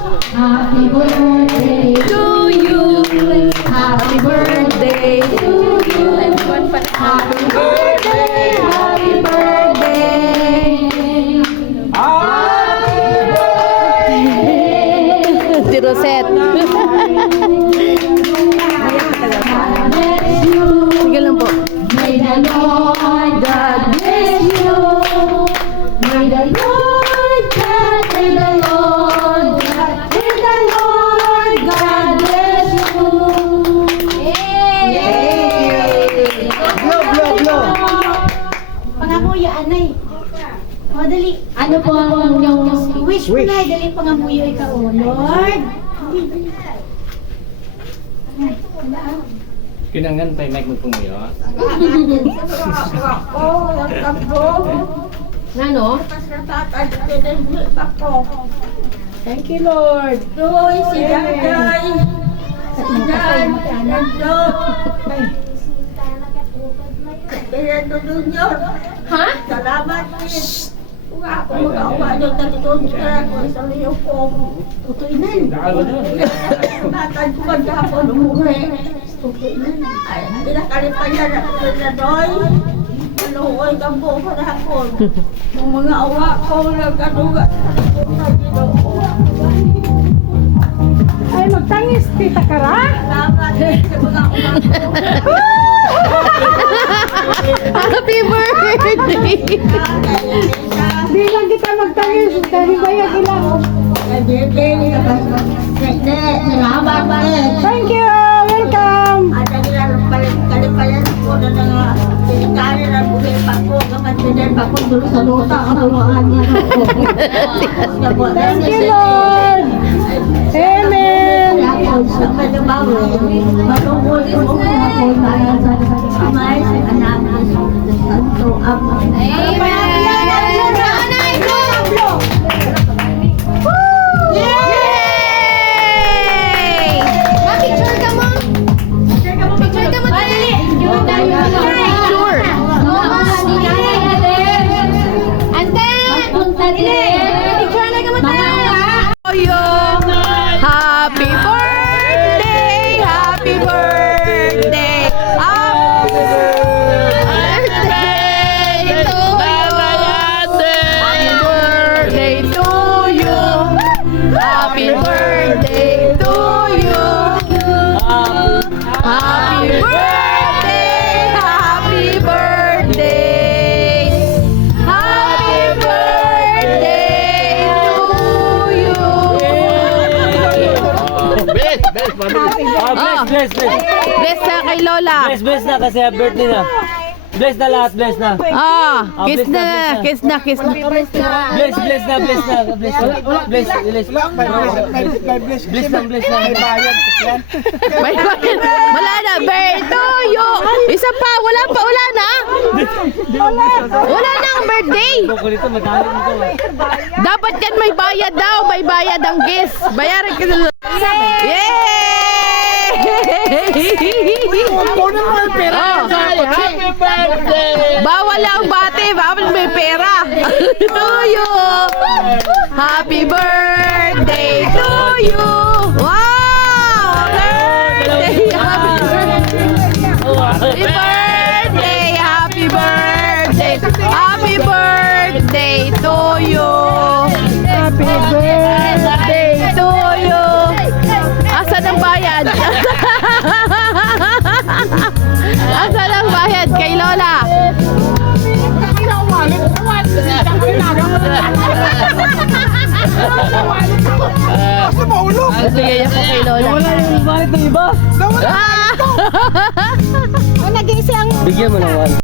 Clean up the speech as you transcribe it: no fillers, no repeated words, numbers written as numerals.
Happy birthday to you. Happy birthday to you. Happy birthday, happy birthday. Si Rosette. Sige lang po. May the Lord God bless you. May the Lord God, may the Lord God, may the Lord God bless you. Yay! Blow. Pangamuyo, anay. O, dali. Ano po ang inyong Wish mo na, dali pangamuyo ikaw, o, Lord. Kinangan tayo mic mo pumuyo. Ano? Thank you, Lord. Doy, si Daday. Si Dan, Ha? Salamat. Ako mag-awa nyo tatitun ka ko sa liyo ko. Tutuinan. Natad ko ba ako lumuhi? Tutuinan. Ay, pinakalipayan ako na doy. Maluhoy kang buko na ako. Nung mga awa ko nagkadugat. Ay, magtangis, tita Kara. Salamat sa mga awa ko. Happy birthday! Di lang kita magtangis, dahil bayag ilang. Salamat pa rin. Thank you! Welcome! At ang ilang kalipayan ko na nga pinagkari na buhay pa ko, kapatid pa ko dulu sa luta ang haluan niya. Thank you, Lord! Amen! Sa panabawi, matungkol ko mo ako na sa kamay sa anak sa Santo Ama. Yay! Ma-picture ka mo? Picture ka mo, dali! Picture! Picture na ka mo tayo! Happy birthday! Happy birthday! Happy birthday to you! Happy birthday to you! Happy birthday! Happy birthday! Happy birthday to you! Bless. Bless na kay Lola. Bless na kasi birthday na. Bless na lahat, bless na. Kiss na. Bless na. Bless na. May bakit? Wala na. Bertoyo. Isa pa. Wala na. Wala na ang birthday. Dito, madali nito. Dapat yan may bayad daw. May bayad ang kiss. Bayaran ka na. Yay! Happy birthday! Bawal ang bate, bawal may pera. To you. Happy birthday to you. Wow! Birthday, happy birthday, happy birthday, happy birthday to you. Happy birthday to you. Asan ang bayad? Asan ang bayad kay Lola? Sige yan po kay Lola. Wala yung wallet ng iba. Ah! Naging siyang Bigyan mo ng wallet.